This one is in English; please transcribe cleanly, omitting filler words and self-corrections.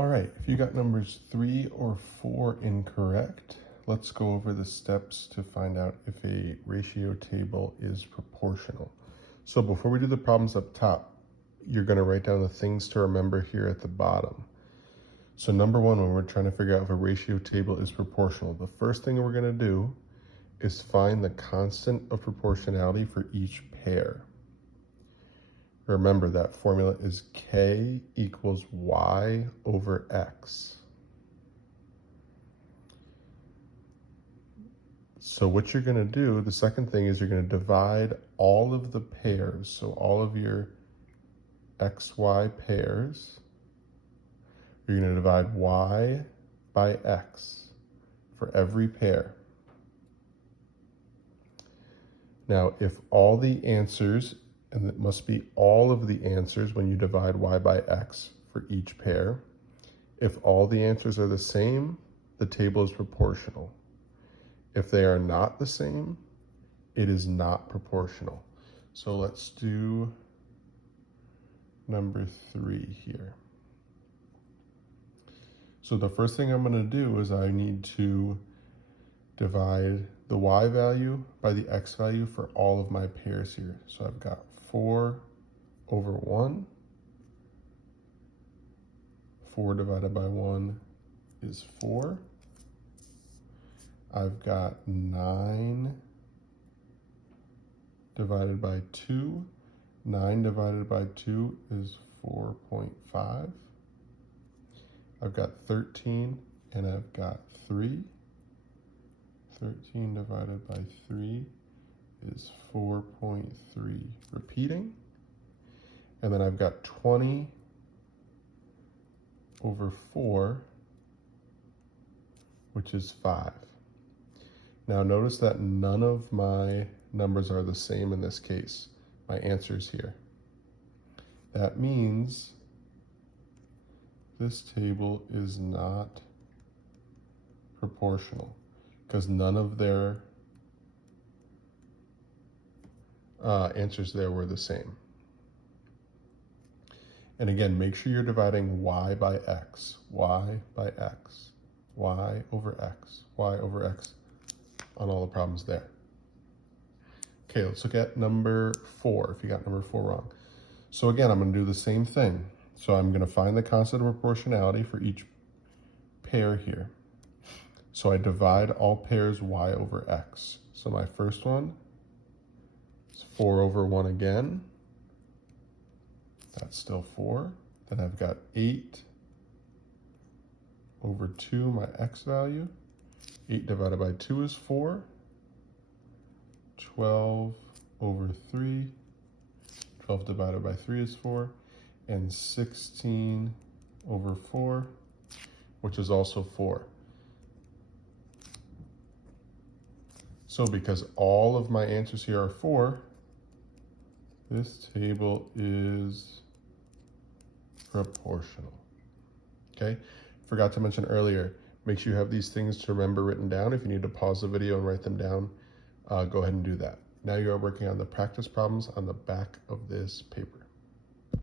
All right, if you got numbers 3 or 4 incorrect, let's go over the steps to find out if a ratio table is proportional. So before we do the problems up top, you're going to write down the things to remember here at the bottom. So number 1, when we're trying to figure out if a ratio table is proportional, the first thing we're going to do is find the constant of proportionality for each pair. Remember that formula is K equals Y over X. So what you're going to do, the second thing is you're going to divide all of the pairs. So all of your XY pairs, you're going to divide Y by X for every pair. Now, if all the answers, and it must be all of the answers when you divide Y by X for each pair, if all the answers are the same, the table is proportional. If they are not the same, it is not proportional. So let's do number 3 here. So the first thing I'm going to do is I need to divide the Y value by the X value for all of my pairs here. So I've got 4 over 1. 4 divided by 1 is 4. I've got 9 divided by 2. 9 divided by 2 is 4.5. I've got 13 and I've got 3. 13 divided by 3 is 4.3. Repeating. And then I've got 20 over 4, which is 5. Now notice that none of my numbers are the same in this case, my answers here. That means this table is not proportional because none of their answers there were the same. And again, make sure you're dividing Y by X, Y by X, Y over X, Y over X on all the problems there. Okay, let's look at number 4, if you got number 4 wrong. So again, I'm going to do the same thing. So I'm going to find the constant of proportionality for each pair here. So I divide all pairs Y over X. So my first one is 4 over 1 again. That's still 4. Then I've got 8 over 2, my X value. 8 divided by 2 is 4. 12 over 3. 12 divided by 3 is 4. And 16 over 4, which is also 4. So because all of my answers here are 4, this table is proportional. Okay, forgot to mention earlier, make sure you have these things to remember written down. If you need to pause the video and write them down, go ahead and do that. Now you are working on the practice problems on the back of this paper.